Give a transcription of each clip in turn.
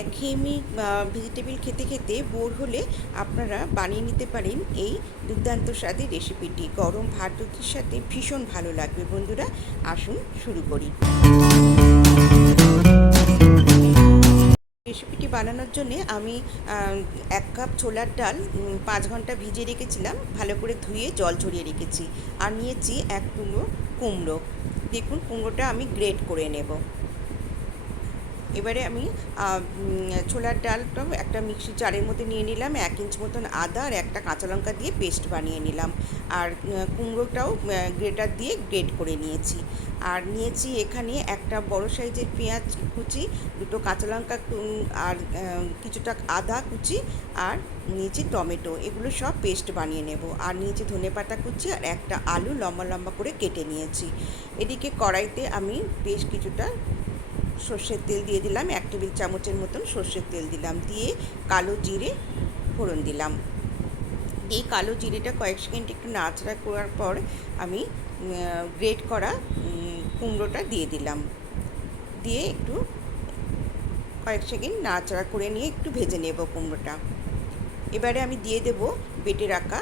একঘেয়েমি ভেজিটেবল খেতে খেতে বোর হলে আপনারা বানিয়ে নিতে পারেন এই দুর্দান্ত স্বাদের রেসিপিটি। গরম ভাত রুটির সাথে ভীষণ ভালো লাগবে বন্ধুরা। আসুন শুরু করি। রেসিপিটি বানানোর জন্যে আমি 1 কাপ ছোলার ডাল 5 ঘন্টা ভিজিয়ে রেখেছিলাম, ভালো করে ধুয়ে জল ঝরিয়ে রেখেছি। আর নিয়েছি 1 টুকরো কুমড়ো। দেখুন কুমড়োটা আমি গ্রেট করে নেব। এবারে আমি ছোলার ডালটা একটা মিক্সির জারের মধ্যে নিয়ে নিলাম, 1 ইঞ্চ মতন আদা আর একটা কাঁচা লঙ্কা দিয়ে পেস্ট বানিয়ে নিলাম। আর কুমড়োটাও গ্রেটার দিয়ে গ্রেট করে নিয়েছি। আর নিয়েছি এখানে একটা বড় সাইজের পেঁয়াজ কুচি, 2টো কাঁচা লঙ্কা আর কিছুটা আদা কুচি, আর নিয়েছি টমেটো। এগুলো সব পেস্ট বানিয়ে নেব। আর নিয়েছি ধনেপাতা কুচি আর একটা আলু লম্বা লম্বা করে কেটে নিয়েছি। এদিকে কড়াইতে আমি বেশ কিছুটা সর্ষের তেল দিয়ে দিলাম, 1 টেবিল চামচের মতন সর্ষের তেল দিলাম, দিয়ে কালো জিরে ফোড়ন দিলাম। এই কালো জিরেটা কয়েক সেকেন্ড একটু নাড়াচাড়া করার পর আমি গ্রেট করা কুমড়োটা দিয়ে দিলাম। দিয়ে একটু কয়েক সেকেন্ড নাড়াচাড়া করে নিয়ে একটু ভেজে নেব কুমড়োটা। এবারে আমি দিয়ে দেব বেটে রাখা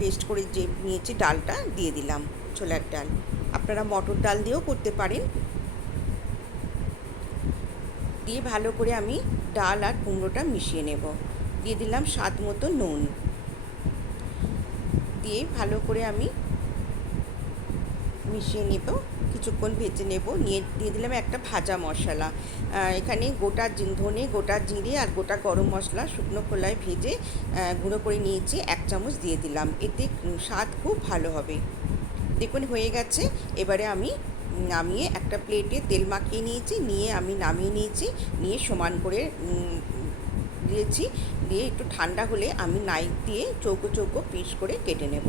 পেস্ট করে যে নিয়েছি ডালটা দিয়ে দিলাম, ছোলার ডাল। আপনারা মটর ডাল দিয়েও করতে পারেন। দিয়ে ভালো করে আমি ডাল আর কুমড়োটা মিশিয়ে নেব। দিয়ে দিলাম স্বাদ মতো নুন। দিয়ে ভালো করে আমি মিশিয়ে নেব, কিছুক্ষণ ভেজে নেব। নিয়ে দিয়ে দিলাম একটা ভাজা মশলা। এখানে গোটা ধনে, গোটা জিরে আর গোটা গরম মশলা শুকনো খোলায় ভেজে গুঁড়ো করে নিয়েছি, 1 চামচ দিয়ে দিলাম। এতে স্বাদ খুব ভালো হবে। দেখুন হয়ে গেছে। এবারে আমি নামিয়ে একটা প্লেটে তেল মাখিয়ে নিয়েছি, নিয়ে আমি নামিয়ে নিয়েছি। নিয়ে সমান করে দিয়েছি। দিয়ে একটু ঠান্ডা হলে আমি নাইফ দিয়ে চৌকো চৌকো পিস করে কেটে নেব।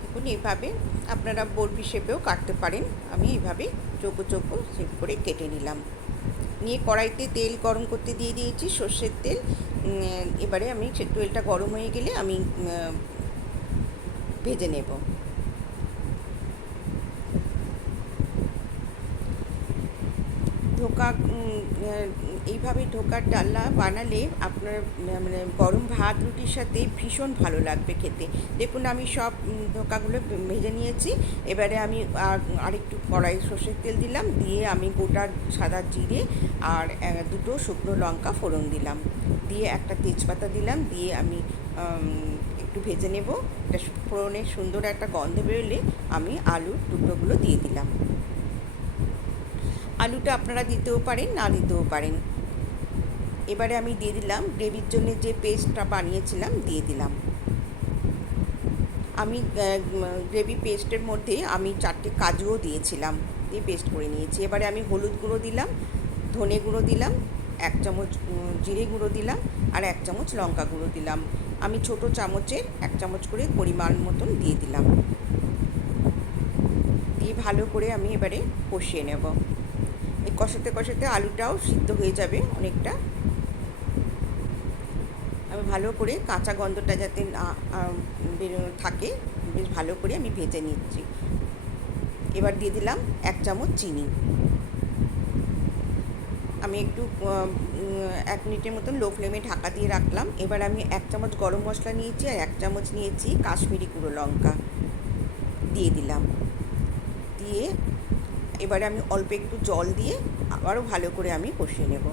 দেখুন এইভাবে আপনারা বোল হিসেবেও কাটতে পারেন। আমি এইভাবে চৌকো চৌকো শেপ করে কেটে নিলাম। নিয়ে কড়াইতে তেল গরম করতে দিয়ে দিয়েছি, সর্ষের তেল। এবারে আমি তেলটা গরম হয়ে গেলে আমি ভেজে নেব। ধোকা এইভাবে ধোকার ডালনা বানালে আপনার মানে গরম ভাত রুটির সাথে ভীষণ ভালো লাগবে খেতে। দেখুন আমি সব ধোকাগুলো ভেজে নিয়েছি। এবারে আমি আরেকটু কড়াই সর্ষের তেল দিলাম, দিয়ে আমি গোটা সাদা জিরে আর 2টো শুকনো লঙ্কা ফোড়ন দিলাম, দিয়ে একটা তেজপাতা দিলাম, দিয়ে আমি একটু ভেজে নেব। এটা ফোড়নের সুন্দর একটা গন্ধ বেরোলে আমি আলুর টুকরোগুলো দিয়ে দিলাম। আলুটা আপনারা দিতেও পারেন, না দিতেও পারেন। এবারে আমি দিয়ে দিলাম গ্রেভির জন্য যে পেস্টটা বানিয়েছিলাম, দিয়ে দিলাম। আমি গ্রেভি পেস্টের মধ্যে আমি 4টে কাজুও দিয়েছিলাম, দিয়ে পেস্ট করে নিয়েছি। এবারে আমি হলুদ গুঁড়ো দিলাম, ধনে গুঁড়ো দিলাম, 1 চামচ জিরে গুঁড়ো দিলাম, আর 1 চামচ লঙ্কা গুঁড়ো দিলাম। আমি ছোটো চামচের 1 চামচ করে পরিমাণ মতন দিয়ে দিলাম। দিয়ে ভালো করে আমি এবারে কষিয়ে নেব। এই কষাতে কষাতে আলুটাও সিদ্ধ হয়ে যাবে অনেকটা। আমি ভালো করে কাঁচা গন্ধটা যাতে না থাকে, বেশ ভালো করে আমি ভেজে নিচ্ছি। এবার দিয়ে দিলাম 1 চামচ চিনি। আমি একটু 1 মিনিটের মতন লো ফ্লেমে ঢাকা দিয়ে রাখলাম। এবার আমি 1 চামচ গরম মশলা নিয়েছি আর 1 চামচ নিয়েছি কাশ্মীরি গুঁড়ো লঙ্কা দিয়ে দিলাম। দিয়ে এবারে আমি অল্প একটু জল দিয়ে আবারও ভালো করে আমি কষিয়ে নেব।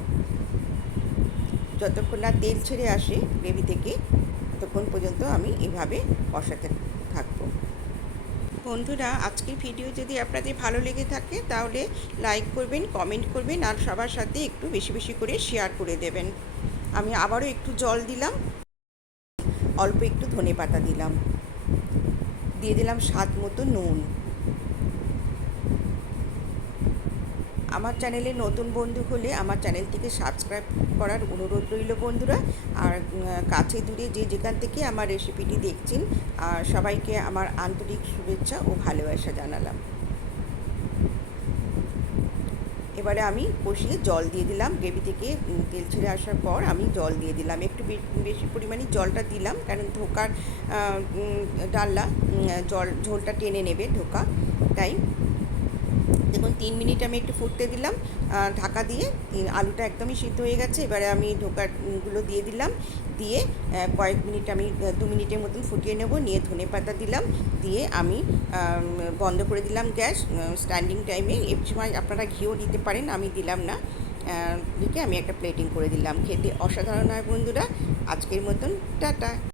যতক্ষণ না তেল ছেড়ে আসে গ্রেভি থেকে, ততক্ষণ পর্যন্ত আমি এভাবে কষাতে থাকবো। বন্ধুরা, আজকের ভিডিও যদি আপনাদের ভালো লেগে থাকে তাহলে লাইক করবেন, কমেন্ট করবেন, আর সবার সাথে একটু বেশি বেশি করে শেয়ার করে দেবেন। আমি আবারও একটু জল দিলাম, অল্প একটু ধনেপাতা দিলাম, দিয়ে দিলাম স্বাদ মতো নুন। আমার চ্যানেলে নতুন বন্ধু হলে আমার চ্যানেলটিকে সাবস্ক্রাইব করার অনুরোধ রইল বন্ধুরা। আর কাছে দূরে যে যেখান থেকে আমার রেসিপিটি দেখছেন, সবাইকে আমার আন্তরিক শুভেচ্ছা ও ভালোবাসা জানালাম। এবারে আমি কষিয়ে জল দিয়ে দিলাম। গ্রেভি থেকে তেল ছেড়ে আসার পর আমি জল দিয়ে দিলাম। একটু বেশি পরিমাণে জলটা দিলাম, কারণ ধোকার ডালনা ঝোলটা টেনে নেবে ধোকা, তাই দেখুন 3 মিনিট আমি একটু ফুটতে দিলাম ঢাকা দিয়ে। আলুটা একদমই সিদ্ধ হয়ে গেছে। এবারে আমি গুলো দিয়ে দিলাম, দিয়ে কয়েক মিনিট আমি 2 মিনিটের মতন ফুটিয়ে নেব। নিয়ে ধনেপাতা দিলাম, দিয়ে আমি বন্ধ করে দিলাম গ্যাস স্ট্যান্ডিং টাইমে। এই সময় আপনারা ঘিও দিতে পারেন, আমি দিলাম না। দিকে আমি একটা প্লেটিং করে দিলাম। খেতে অসাধারণ হয় বন্ধুরা। আজকের মতন টাটা।